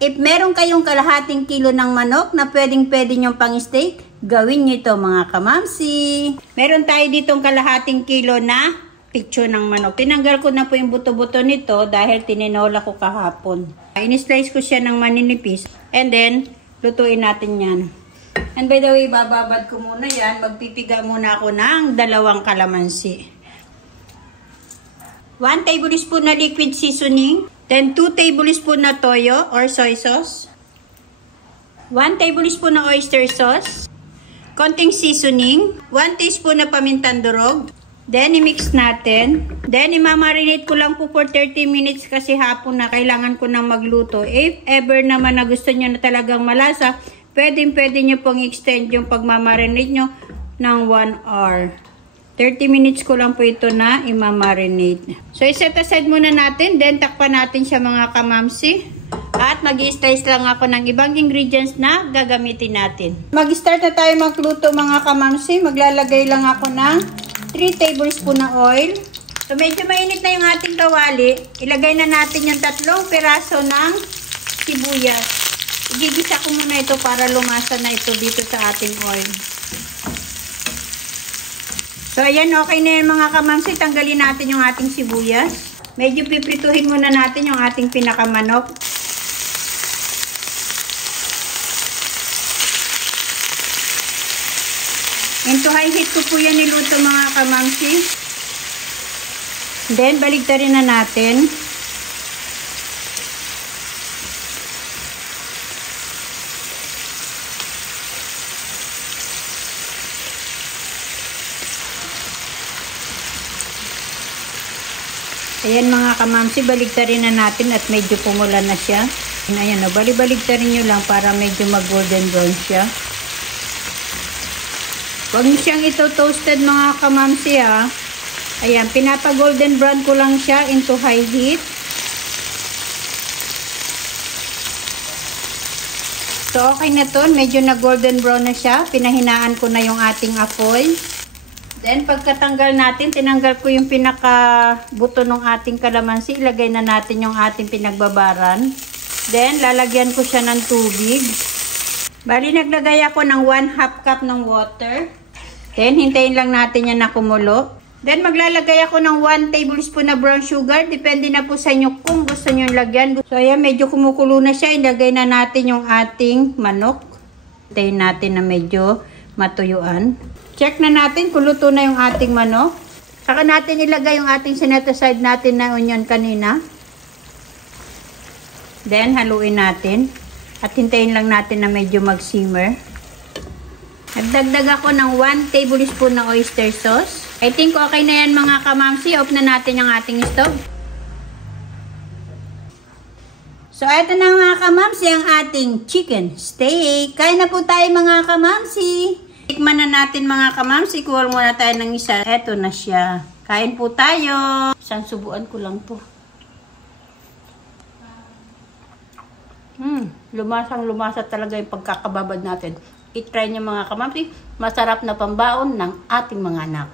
If meron kayong kalahating kilo ng manok na pwede nyong pang steak, gawin nyo ito mga kamamsi. Meron tayo ditong kalahating kilo na picture ng manok. Tinanggal ko na po yung buto-buto nito dahil tininola ko kahapon. In-slice ko siya ng maninipis. And then, lutuin natin yan. And by the way, bababad ko muna yan. Magpipiga muna ako ng 2 kalamansi. 1 tablespoon na liquid seasoning. Then 2 tablespoon na toyo or soy sauce. 1 tablespoon na oyster sauce. Konting seasoning. 1 teaspoon na pamintang durog. Then, i-mix natin. Then, imamarinate ko lang po for 30 minutes kasi hapon na kailangan ko nang magluto. If ever naman na gusto nyo na talagang malasa, pwede nyo pong extend yung pagmamarinate nyo ng 1 hour. 30 minutes ko lang po ito na imamarinate. So, iset aside muna natin. Then, takpan natin siya mga kamamsi. At mag-i-slice lang ako ng ibang ingredients na gagamitin natin. Mag-start na tayo magluto mga kamamsi. Maglalagay lang ako ng 3 tablespoon na oil. So, medyo mainit na yung ating kawali. Ilagay na natin yung 3 piraso ng sibuyas. Igigisa ko muna ito para lumasa na ito dito sa ating oil. So, ayan, okay na yan mga kamamsi. Tanggalin natin yung ating sibuyas. Medyo piprituhin muna natin yung ating pinakamanok. Into high heat ko po yan niluto mga kamamsi. Then, baligtarin na natin. Ayan mga kamamsi, baligtarin na natin at medyo pumula na siya. Ayan o, baligtarin nyo lang para medyo mag-golden brown siya. Huwag nyo siyang ito toasted mga kamamsi ha. Ayan, pinapa-golden brown ko lang siya into high heat. So okay na to, medyo na-golden brown na siya. Pinahinaan ko na yung ating apoy. Then, pagkatanggal natin, tinanggal ko yung pinaka-buto ng ating kalamansi. Ilagay na natin yung ating pinagbabaran. Then, lalagyan ko siya ng tubig. Bali, naglagay ako ng 1/2 cup ng water. Then, hintayin lang natin yan na kumulo. Then, maglalagay ako ng 1 tablespoon na brown sugar. Depende na po sa inyo kung gusto nyo lagyan. So, ayan, medyo kumukulo na siya. Ilagay na natin yung ating manok. Hintayin natin na medyo matuyuan. Check na natin kung luto na yung ating manok. Saka natin ilagay yung ating sinet aside natin na onion kanina. Then, haluin natin. At hintayin lang natin na medyo mag-simmer. Nagdagdag ako ng 1 tablespoon na oyster sauce. I think okay na yan mga kamamsi. Off na natin yung ating stove. So, ito na mga kamamsi ang ating chicken steak. Kain na po tayo mga kamamsi. Tikman na natin mga kamamsi. Kuha muna tayo ng isa. Eto na siya. Kain po tayo. Isang subuan ko lang po. Lumasang-lumasa talaga yung pagkakababad natin. I-try nyo mga kamamsi. Masarap na pambaon ng ating mga anak.